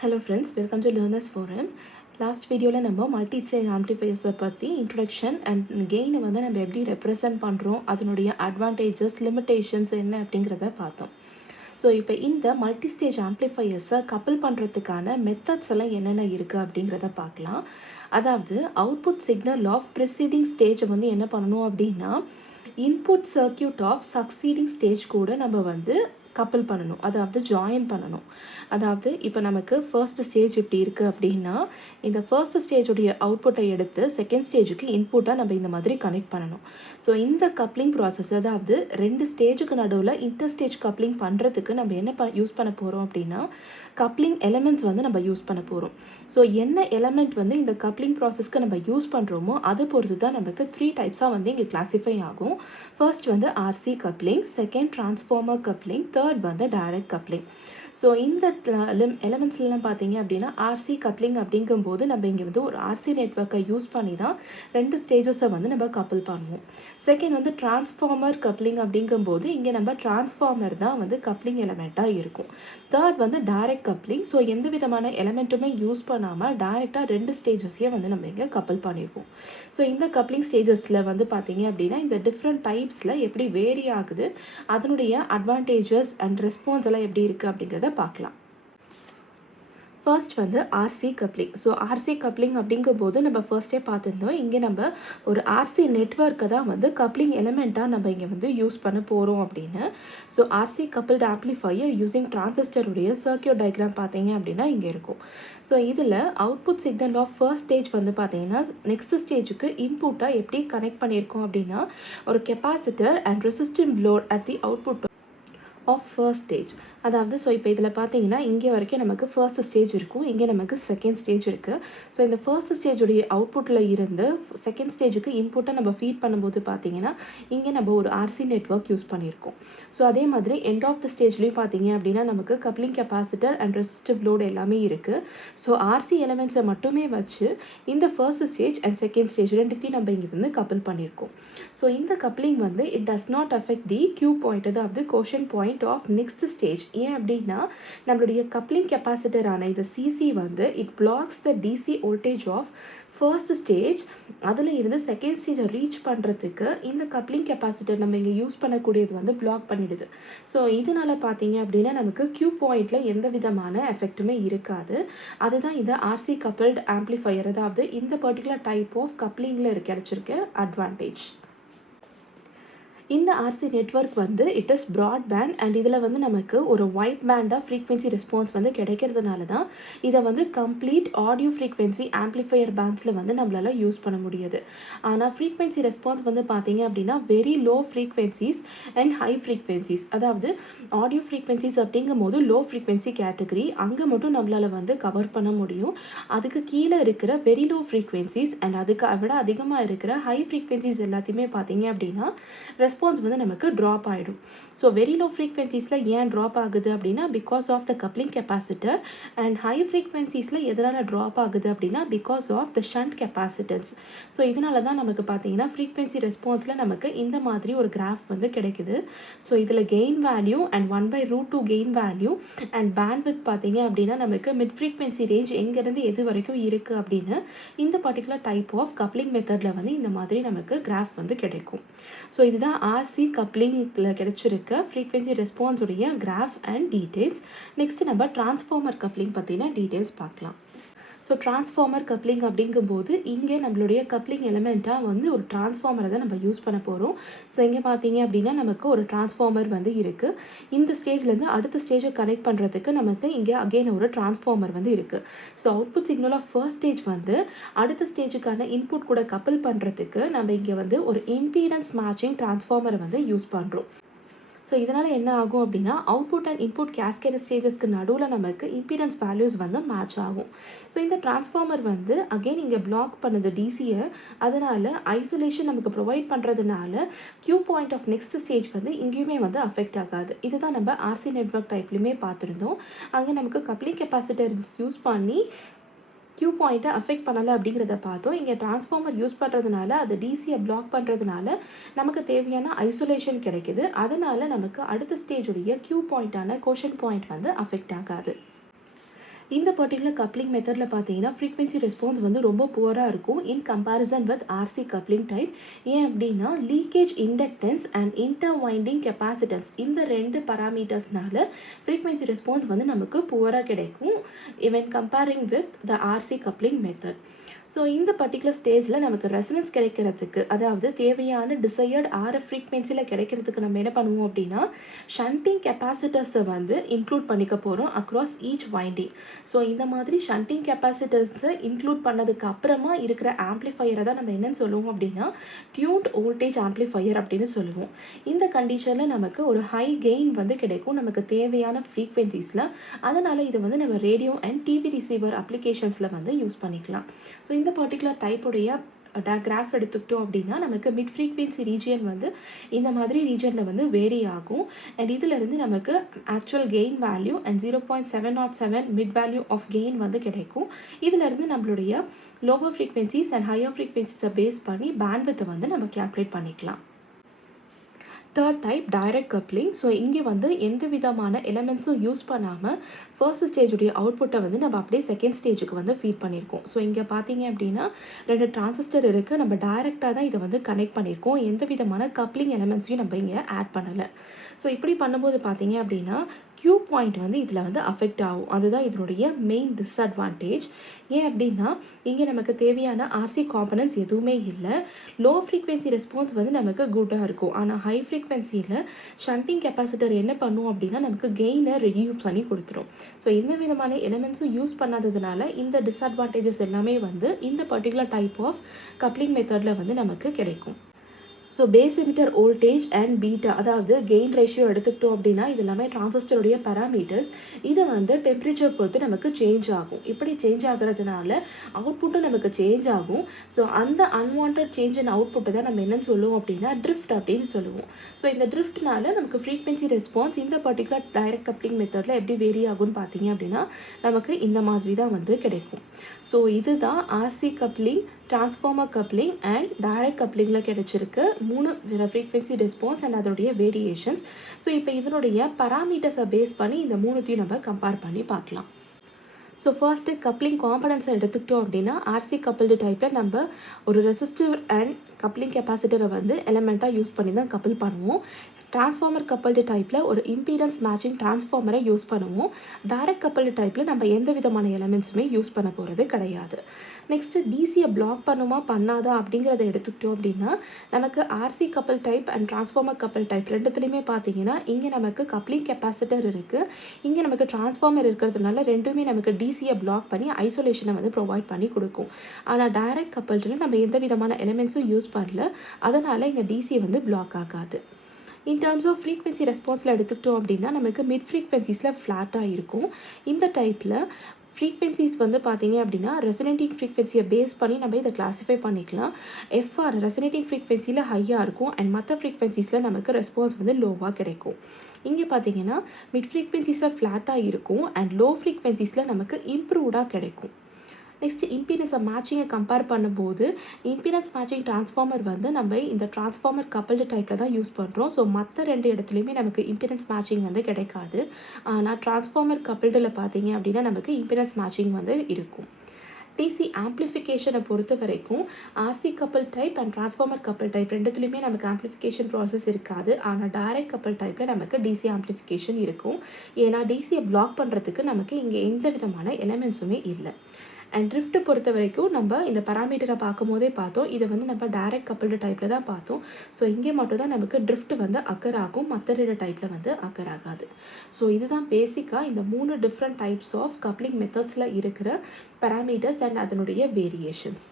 Hello friends, welcome to Learners Forum. Last வீடியோவில் நம்ம multi stage ஆம்ப்ளிஃபையர்ஸை பற்றி இன்ட்ரொடக்ஷன் அண்ட் கெயினை வந்து நம்ம எப்படி ரெப்ரசன்ட் பண்ணுறோம், அதனுடைய அட்வான்டேஜஸ் லிமிட்டேஷன்ஸ் என்ன அப்படிங்கிறத பார்த்தோம். ஸோ இப்போ இந்த மல்டி ஸ்டேஜ் ஆம்ப்ளிஃபையர்ஸை கப்பல் பண்ணுறதுக்கான மெத்தட்ஸ் எல்லாம் என்னென்ன இருக்குது அப்படிங்கிறத பார்க்கலாம். அதாவது அவுட்புட் சிக்னல் ஆஃப் ப்ரிசீடிங் ஸ்டேஜை வந்து என்ன பண்ணணும் அப்படின்னா input circuit of succeeding stage கூட நம்ம வந்து கப்பல் பண்ணணும், அதாவது ஜாயின் பண்ணணும். அதாவது இப்போ நமக்கு ஃபர்ஸ்ட் ஸ்டேஜ் இப்படி இருக்குது அப்படின்னா இந்த ஃபர்ஸ்ட் ஸ்டேஜுடைய அவுட்புட்டை எடுத்து செகண்ட் ஸ்டேஜுக்கு இன்புட்டாக நம்ம இந்த மாதிரி கனெக்ட் பண்ணணும். ஸோ இந்த கப்ளிங் ப்ராசஸ், அதாவது ரெண்டு ஸ்டேஜுக்கு நடுவில் இன்டர் ஸ்டேஜ் கப்ளிங் பண்ணுறதுக்கு நம்ம என்ன யூஸ் பண்ண போகிறோம் அப்படின்னா கப்ளிங் எலமெண்ட்ஸ் வந்து நம்ம யூஸ் பண்ண போகிறோம். ஸோ என்ன எலமெண்ட் வந்து இந்த கப்ளிங் ப்ராசஸ்க்கு நம்ம யூஸ் பண்ணுறோமோ அதை பொறுத்து தான் நமக்கு 3 டைப்ஸாக வந்து இங்கே கிளாஸிஃபை ஆகும். ஃபர்ஸ்ட் வந்து RC coupling, second transformer coupling, third வந்து டைரக்ட் கப்ளிங். ஸோ இந்த எலமெண்ட்ஸ்லாம் பார்த்தீங்க அப்படின்னா ஆர்சி கப்ளிங் அப்படிங்கும்போது நம்ம இங்கே வந்து ஒரு ஆர்சி நெட்வொர்க்கை யூஸ் பண்ணி தான் ரெண்டு ஸ்டேஜஸை வந்து நம்ம கப்பல் பண்ணுவோம். செகண்ட் வந்து டிரான்ஸ்ஃபார்மர் கப்ளிங் அப்படிங்கும்போது இங்கே நம்ம டிரான்ஸ்ஃபார்மர் தான் வந்து கப்ளிங் எலமெண்ட்டாக இருக்கும். தேர்ட் வந்து டைரக்ட் கப்ளிங். ஸோ எந்த விதமான எலமெண்ட்டுமே யூஸ் பண்ணாமல் டைரெக்டாக ரெண்டு ஸ்டேஜஸையும் வந்து நம்ம இங்கே கப்பல் பண்ணியிருப்போம். ஸோ இந்த கப்ளிங் ஸ்டேஜஸில் வந்து பார்த்தீங்க அப்படின்னா இந்த டிஃப்ரெண்ட் டைப்ஸில் எப்படி வேரி ஆகுது, அதனுடைய அட்வான்டேஜஸ் அண்ட் ரெஸ்பான்ஸ் எல்லாம் எப்படி இருக்குது அப்படிங்கிறத பார்க்கலாம். ஃபர்ஸ்ட் வந்து RC coupling. So RC coupling அப்படிங்கும்போது நம்ம ஃபர்ஸ்டே பார்த்துருந்தோம், இங்கே நம்ம ஒரு ஆர்சி நெட்வொர்க்கை தான் வந்து கப்ளிங் எலிமெண்ட்டாக நம்ம இங்கே வந்து யூஸ் பண்ண போகிறோம் அப்படின்னு. So RC coupled amplifier using டிரான்சிஸ்டருடைய சர்க்யூட் டயக்ராம் பார்த்தீங்க அப்படின்னா இங்கே இருக்கும். ஸோ இதில் output signal of first stage வந்து பார்த்தீங்கன்னா நெக்ஸ்ட் ஸ்டேஜுக்கு இன்புட்டாக எப்படி கனெக்ட் பண்ணியிருக்கோம் அப்படின்னா ஒரு capacitor and resistive load at the output of first stage. அதாவது ஸோ இப்போ இதில் பார்த்தீங்கன்னா இங்கே வரைக்கும் நமக்கு ஃபர்ஸ்ட் ஸ்டேஜ் இருக்கும், இங்கே நமக்கு செகண்ட் ஸ்டேஜ் இருக்குது. ஸோ இந்த ஃபர்ஸ்ட் ஸ்டேஜுடைய அவுட்புட்டில் இருந்து செகண்ட் ஸ்டேஜுக்கு இன்புட்டை நம்ம ஃபீட் பண்ணும்போது பார்த்தீங்கன்னா இங்கே நம்ம ஒரு ஆர்சி நெட்வொர்க் யூஸ் பண்ணியிருக்கோம். ஸோ அதே மாதிரி எண்ட் ஆஃப் த ஸ்டேஜ்லேயும் பார்த்தீங்க அப்படின்னா நமக்கு coupling capacitor and resistive load எல்லாமே இருக்குது. ஸோ ஆர்சி எலிமெண்ட்ஸை மட்டுமே வச்சு இந்த first stage and second stage ரெண்டுத்தையும் நம்ம இங்கே வந்து கப்பல் பண்ணியிருக்கோம். ஸோ இந்த கப்ளிங் வந்து it does not affect the Q point, அதாவது quiescent point of next stage. ஏன் அப்படின்னா நம்மளுடைய கப்ளிங் கெப்பாசிட்டரான இந்த சிசி வந்து it blocks the DC voltage of first stage. அதில் இருந்து செகண்ட் ஸ்டேஜை ரீச் பண்ணுறதுக்கு இந்த கப்ளிங் கெப்பாசிட்டர் நம்ம இங்கே யூஸ் பண்ணக்கூடியது வந்து பிளாக் பண்ணிடுது. ஸோ இதனால் பார்த்தீங்க அப்படின்னா நமக்கு கியூ பாயிண்டில் எந்த விதமான எஃபெக்ட்டுமே இருக்காது. அதுதான் இந்த ஆர்சி கப்பிள்டு ஆம்ப்ளிஃபையர், அதாவது இந்த பர்டிகுலர் டைப் ஆஃப் கப்ளிங்கில் கிடைச்சிருக்க அட்வான்டேஜ். இந்த ஆர்சி நெட்வொர்க் வந்து இட் இஸ் ப்ராட்பேண்ட் அண்ட் இதில் வந்து நமக்கு ஒரு ஒயிட் பேண்டாக ஃப்ரீக்வன்சி ரெஸ்பான்ஸ் வந்து கிடைக்கிறதுனால தான் இதை வந்து கம்ப்ளீட் ஆடியோ ஃப்ரீக்வன்சி ஆம்ப்ளிஃபையர் பேண்ட்ஸில் வந்து நம்மளால் யூஸ் பண்ண முடியுது. ஆனால் ஃப்ரீக்வன்சி ரெஸ்பான்ஸ் வந்து பார்த்தீங்க அப்படின்னா very low frequencies and high frequencies, அதாவது ஆடியோ ஃப்ரீக்வன்சிஸ் அப்படிங்கும் போது லோ ஃப்ரீக்வன்சி கேட்டகரி அங்கே மட்டும் நம்மளால் வந்து கவர் பண்ண முடியும். அதுக்கு கீழே இருக்கிற வெரி லோ ஃப்ரீக்வன்சிஸ் அண்ட் அதுக்கு விட அதிகமாக இருக்கிற ஹை ஃப்ரீக்வன்சிஸ் எல்லாத்தையுமே பார்த்தீங்க அப்படின்னா ரெஸ்பான்ஸ் வந்து நமக்கு ட்ராப் ஆகிடும். ஸோ வெரி லோ ஃப்ரீக்வன்சிஸில் ஏன் ட்ராப் ஆகுது அப்படின்னா because of the coupling capacitor, and high ஃப்ரீக்வன்சிஸில் எதனால் ட்ராப் ஆகுது அப்படின்னா because of the shunt capacitance. So இதனால தான் நமக்கு பார்த்தீங்கன்னா ஃப்ரீக்வன்சி ரெஸ்பான்ஸில் நமக்கு இந்த மாதிரி ஒரு கிராஃப் வந்து கிடைக்குது. ஸோ இதில் gain value and 1/√2 gain value and bandwidth பார்த்தீங்க அப்படின்னா நமக்கு மிட் ஃப்ரீக்வன்சி ரேஞ்ச் எங்கேருந்து எது வரைக்கும் இருக்குது அப்படின்னு இந்த பர்டிகுலர் டைப் ஆஃப் கப்ளிங் மெத்தடில் வந்து இந்த மாதிரி நமக்கு கிராஃப் வந்து கிடைக்கும். ஸோ இதுதான் ஆர்சி கப்ளிங்கில் கிடைச்சிருக்க ஃப்ரீக்வன்சி ரெஸ்பான்ஸுடைய கிராஃப் அண்ட் டீட்டெயில்ஸ். நெக்ஸ்ட் நம்ம டிரான்ஸ்ஃபார்மர் கப்ளிங் பற்றின டீட்டெயில்ஸ் பார்க்கலாம். ஸோ டிரான்ஸ்ஃபார்மர் கப்ளிங் அப்படிங்கும்போது இங்கே நம்மளுடைய கப்ளிங் எலிமெண்ட்டாக வந்து ஒரு டிரான்ஸ்ஃபார்மரை தான் நம்ம யூஸ் பண்ண போகிறோம். ஸோ இங்கே பார்த்தீங்க அப்படின்னா நமக்கு ஒரு டிரான்ஸ்ஃபார்மர் வந்து இருக்குது. இந்த ஸ்டேஜ்லேருந்து அடுத்த ஸ்டேஜை கனெக்ட் பண்ணுறதுக்கு நமக்கு இங்கே அகெயின் ஒரு டிரான்ஸ்ஃபார்மர் வந்து இருக்குது. So output signal of first stage வந்து அடுத்த ஸ்டேஜுக்கான இன்புட் கூட கப்பல் பண்ணுறதுக்கு நம்ம இங்கே வந்து ஒரு இம்பீடன்ஸ் மேட்சிங் டிரான்ஸ்ஃபார்மரை வந்து யூஸ் பண்ணுறோம். ஸோ இதனால் என்ன ஆகும் அப்படின்னா அவுட்புட் அண்ட் இன்புட் கேஸ்கேட் ஸ்டேஜஸ்க்கு நடுவில் நமக்கு இம்பிடன்ஸ் வேல்யூஸ் வந்து மேட்ச் ஆகும். ஸோ இந்த டிரான்ஸ்ஃபார்மர் வந்து அகெயின் இங்கே பிளாக் பண்ணுது டிசியை, அதனால் ஐசோலேஷன் நமக்கு ப்ரொவைட் பண்ணுறதுனால Q point of next stage வந்து இங்கேயுமே வந்து அஃபெக்ட் ஆகாது. இதுதான் நம்ம ஆர்சி நெட்வொர்க் டைப்லையுமே பார்த்துருந்தோம். அங்கே நமக்கு கப்ளிங் கெப்பாசிட்டர்ஸ் யூஸ் பண்ணி கியூ பாயிண்ட்டை அஃபெக்ட் பண்ணலை அப்படிங்கிறத பார்த்தோம். இங்கே டிரான்ஸ்ஃபார்மர் யூஸ் பண்ணுறதுனால அது டிசியை பிளாக் பண்ணுறதுனால நமக்கு தேவையான ஐசோலேஷன் கிடைக்குது. அதனால் நமக்கு அடுத்த ஸ்டேஜுடைய கியூ பாயிண்ட்டான கோஷன் பாயிண்ட் வந்து அஃபெக்ட் ஆகாது. இந்த பர்ட்டிகுலர் கப்ளிங் மெத்தடில் பார்த்தீங்கன்னா ஃப்ரீக்வன்சி ரெஸ்பான்ஸ் வந்து ரொம்ப புவராக இருக்கும் இன் comparison with RC coupling type. ஏன் அப்படின்னா லீக்கேஜ் இண்டக்டன்ஸ் அண்ட் இன்டர்வைண்டிங் கெப்பாசிட்டன்ஸ் இந்த 2 பராமீட்டர்ஸ்னால ஃப்ரீக்வன்சி ரெஸ்பான்ஸ் வந்து நமக்கு புவராக கிடைக்கும் இவன் comparing with the RC coupling method. So இந்த பர்ட்டிகுலர் ஸ்டேஜில் நமக்கு ரெசனன்ஸ் கிடைக்கிறதுக்கு, அதாவது தேவையான டிசையர்ட் ஆர்எஃப் ஃப்ரீக்வன்சியில் கிடைக்கிறதுக்கு நம்ம என்ன பண்ணுவோம் அப்படின்னா ஷண்டிங் கெப்பாசிட்டர்ஸை வந்து இன்க்ளூட் பண்ணிக்க போகிறோம் அக்ராஸ் ஈச் வைண்டிங். ஸோ இந்த மாதிரி ஷண்டிங் கெப்பாசிட்டர்ஸை இன்க்ளூட் பண்ணதுக்கு அப்புறமா இருக்கிற ஆம்ப்ளிஃபையரை தான் நம்ம என்னன்னு சொல்லுவோம் அப்படின்னா டியூன்ட் வோல்டேஜ் ஆம்ப்ளிஃபையர் அப்படின்னு சொல்லுவோம். இந்த கண்டிஷனில் நமக்கு ஒரு ஹை கெயின் வந்து கிடைக்கும் நமக்கு தேவையான ஃப்ரீக்வன்சிஸில். அதனால் இது வந்து நம்ம ரேடியோ அண்ட் டிவி ரிசீவர் அப்ளிகேஷன்ஸில் வந்து யூஸ் பண்ணிக்கலாம். ஸோ இந்த பர்ட்டிகுலர் டைப்புடைய கிராஃப் எடுத்துக்கிட்டோம் அப்படின்னா நமக்கு மிட் ஃப்ரீக்வன்சி ரீஜியன் வந்து இந்த மாதிரி ரீஜனில் வந்து வேரி ஆகும். அண்ட் இதிலிருந்து நமக்கு actual gain value and 0.707 mid value of gain வந்து கிடைக்கும். இதிலிருந்து நம்மளுடைய லோவர் ஃப்ரீக்வன்சிஸ் அண்ட் ஹையர் ஃப்ரீக்வன்சிஸை பேஸ் பண்ணி பேண்ட்வித்தை வந்து நம்ம கேல்குலேட் பண்ணிக்கலாம். Third type direct coupling. So இங்கே வந்து எந்த விதமான எலமெண்ட்ஸும் யூஸ் பண்ணாமல் ஃபர்ஸ்ட் ஸ்டேஜுடைய அவுட்புட்டை வந்து நம்ம அப்படியே செகண்ட் ஸ்டேஜுக்கு வந்து ஃபீட் பண்ணியிருக்கோம். ஸோ இங்கே பார்த்தீங்க அப்படின்னா 2 டிரான்சிஸ்டர் இருக்குது. நம்ம டைரெக்டாக தான் இதை வந்து கனெக்ட் பண்ணியிருக்கோம். எந்த விதமான கப்ளிங் எலமெண்ட்ஸையும் நம்ம இங்கே ஆட் பண்ணலை. ஸோ இப்படி பண்ணும்போது பார்த்தீங்க அப்படின்னா க்யூ பாயிண்ட் வந்து இதில் வந்து அஃபெக்ட் ஆகும். அதுதான் இதனுடைய மெயின் டிஸ்அட்வான்டேஜ். ஏன் அப்படின்னா இங்கே நமக்கு தேவையான ஆர்சி காம்பனன்ட்ஸ் எதுவுமே இல்லை. லோ ஃப்ரீக்வன்சி ரெஸ்பான்ஸ் வந்து நமக்கு குட்டாக இருக்கும். ஆனால் ஹை ஃப்ரீக்வன்சியில் ஷண்டிங் கெப்பாசிட்டர் என்ன பண்ணும் அப்படின்னா நமக்கு கெயினை ரெடியூஸ் பண்ணி கொடுத்துரும். ஸோ எந்த விதமான எலிமெண்ட்ஸும் யூஸ் பண்ணாததுனால இந்த டிஸ்அட்வான்டேஜஸ் எல்லாமே வந்து இந்த பர்டிகுலர் டைப் ஆஃப் கப்ளிங் மெத்தடில் வந்து நமக்கு கிடைக்கும். So base emitter voltage and beta, அதாவது கெயின் ரேஷியோ எடுத்துக்கிட்டோம் அப்படின்னா இது எல்லாமே டிரான்சிஸ்டருடைய பேராமீட்டர்ஸ். இதை வந்து டெம்பரேச்சர் பொறுத்து நமக்கு சேஞ்ச் ஆகும். இப்படி சேஞ்ச் ஆகிறதுனால அவுட்புட்டும் நமக்கு சேஞ்ச் ஆகும். ஸோ அந்த அன்வான்ட் சேஞ்ச் இன் அவுட்புட்டை தான் நம்ம என்னன்னு சொல்லுவோம் அப்படின்னா ட்ரிஃப்ட் அப்படின்னு சொல்லுவோம். ஸோ இந்த ட்ரிஃப்ட்னால நமக்கு ஃப்ரீக்வன்சி ரெஸ்பான்ஸ் இந்த பர்டிகுலர் டைரக்ட் கப்ளிங் மெத்தடில் எப்படி வேரி ஆகும்னு பார்த்தீங்க அப்படின்னா நமக்கு இந்த மாதிரி தான் வந்து கிடைக்கும். ஸோ இதுதான் RC coupling, transformer coupling and direct கப்ளிங்கில் கிடைச்சிருக்கு 3 ஃப்ரீக்வன்சி ரெஸ்பான்ஸ் அண்ட் அதோடைய வேரியேஷன்ஸ். ஸோ இப்போ இதனுடைய பராமீட்டர்ஸை பேஸ் பண்ணி இந்த 3த்தையும் நம்ம கம்பேர் பண்ணி பார்க்கலாம். ஸோ ஃபர்ஸ்ட்டு கப்ளிங் காம்பனன்ட்ஸை எடுத்துக்கிட்டோம் அப்படின்னா ஆர்சி கப்பிள்டு டைப்பில் நம்ம ஒரு ரெசிஸ்டிவ் அண்ட் கப்ளிங் கெப்பாசிட்டரை வந்து எலமெண்ட்டாக யூஸ் பண்ணி தான் கப்பிள் பண்ணுவோம். டிரான்ஸ்ஃபார்மர் கப்பிள்டு டைப்பில் ஒரு இம்பீடன்ஸ் மேட்சிங் டிரான்ஸ்ஃபார்மரை யூஸ் பண்ணுவோம். டைரக்ட் கப்பிள்டு டைப்பில் நம்ம எந்த விதமான எலமெண்ட்ஸுமே யூஸ் பண்ண போகிறது கிடையாது. நெக்ஸ்ட்டு டிசியை பிளாக் பண்ணுமா பண்ணாதா அப்படிங்கிறத எடுத்துக்கிட்டோம் அப்படின்னா நமக்கு RC couple type and transformer couple type ரெண்டுத்துலேயுமே பார்த்தீங்கன்னா இங்கே நமக்கு கப்ளிங் கெப்பாசிட்டர் இருக்குது, இங்கே நமக்கு டிரான்ஸ்ஃபார்மர் இருக்கிறதுனால ரெண்டுமே நமக்கு டிசியை பிளாக் பண்ணி ஐசோலேஷனை வந்து ப்ரொவைட் பண்ணி கொடுக்கும். ஆனால் டைரக்ட் கப்பிள்டில் நம்ம எந்த விதமான எலமெண்ட்ஸும் யூஸ் பண்ணல, அதனால் இங்கே டிசி வந்து பிளாக் ஆகாது. இன் டர்ம்ஸ் ஆஃப் ஃப்ரீக்வன்சி ரெஸ்பான்ஸில் எடுத்துக்கிட்டோம் அப்படின்னா நமக்கு மிட் ஃப்ரீக்வன்சிஸில் ஃப்ளாட்டாக இருக்கும். இந்த டைப்பில் ஃப்ரீக்வன்சிஸ் வந்து பார்த்தீங்க அப்படின்னா ரெசனேட்டிங் ஃப்ரீக்வன்சியை பேஸ் பண்ணி நம்ம இதை கிளாஸிஃபை பண்ணிக்கலாம். எஃப்ஆர் ரெசனேட்டிங் ஃப்ரீக்வன்சியில் ஹையாக இருக்கும் அண்ட் மற்ற ஃப்ரீக்வன்சிஸில் நமக்கு ரெஸ்பான்ஸ் வந்து லோவாக கிடைக்கும். இங்கே பார்த்தீங்கன்னா மிட் ஃப்ரீக்வன்சிஸில் ஃப்ளாட்டாக இருக்கும் அண்ட் லோ ஃப்ரீக்வன்சிஸில் நமக்கு இம்ப்ரூவ்டாக கிடைக்கும். நெக்ஸ்ட் இம்பீடன்ஸை மேட்சிங்கை கம்பேர் பண்ணும்போது இம்பீடன்ஸ் மேட்சிங் டிரான்ஸ்ஃபார்மர் வந்து நம்ம இந்த டிரான்ஸ்ஃபார்மர் கப்பிள்டு டைப்பில் தான் யூஸ் பண்ணுறோம். ஸோ மற்ற 2 இடத்துலையுமே நமக்கு இம்பீடன்ஸ் மேட்சிங் வந்து கிடைக்காது. ஆனால் டிரான்ஸ்ஃபார்மர் கப்பிள்டில் பார்த்தீங்க அப்படின்னா நமக்கு இம்பீடன்ஸ் மேட்சிங் வந்து இருக்கும். டிசி ஆம்ப்ளிஃபிகேஷனை பொறுத்த வரைக்கும் RC couple type and transformer couple type ரெண்டுத்துலையுமே நமக்கு ஆம்ப்ளிஃபிகேஷன் ப்ராசஸ் இருக்காது. ஆனால் டைரக்ட் கப்பிள் டைப்பில் நமக்கு டிசி ஆம்ப்ளிஃபிகேஷன் இருக்கும். ஏன்னா டிசியை பிளாக் பண்ணுறதுக்கு நமக்கு இங்கே எந்த விதமான எலமெண்ட்ஸுமே இல்லை. அண்ட் ட்ரிஃப்ட்டை பொறுத்த வரைக்கும் நம்ம இந்த பராமீட்டரை பார்க்கும் போதே பார்த்தோம், இதை வந்து நம்ம டைரக்ட் கப்பிள்டு டைப்பில் தான் பார்த்தோம். ஸோ இங்கே மட்டும் தான் நமக்கு ட்ரிஃப்ட் வந்து அக்கர் ஆகும், மற்ற 2 டைப்பில் வந்து அக்கர் ஆகாது. ஸோ இதுதான் பேசிக்காக இந்த 3 டிஃப்ரெண்ட் டைப்ஸ் ஆஃப் கப்ளிங் மெத்தட்ஸில் இருக்கிற பராமீட்டர்ஸ் அண்ட் அதனுடைய வேரியேஷன்ஸ்.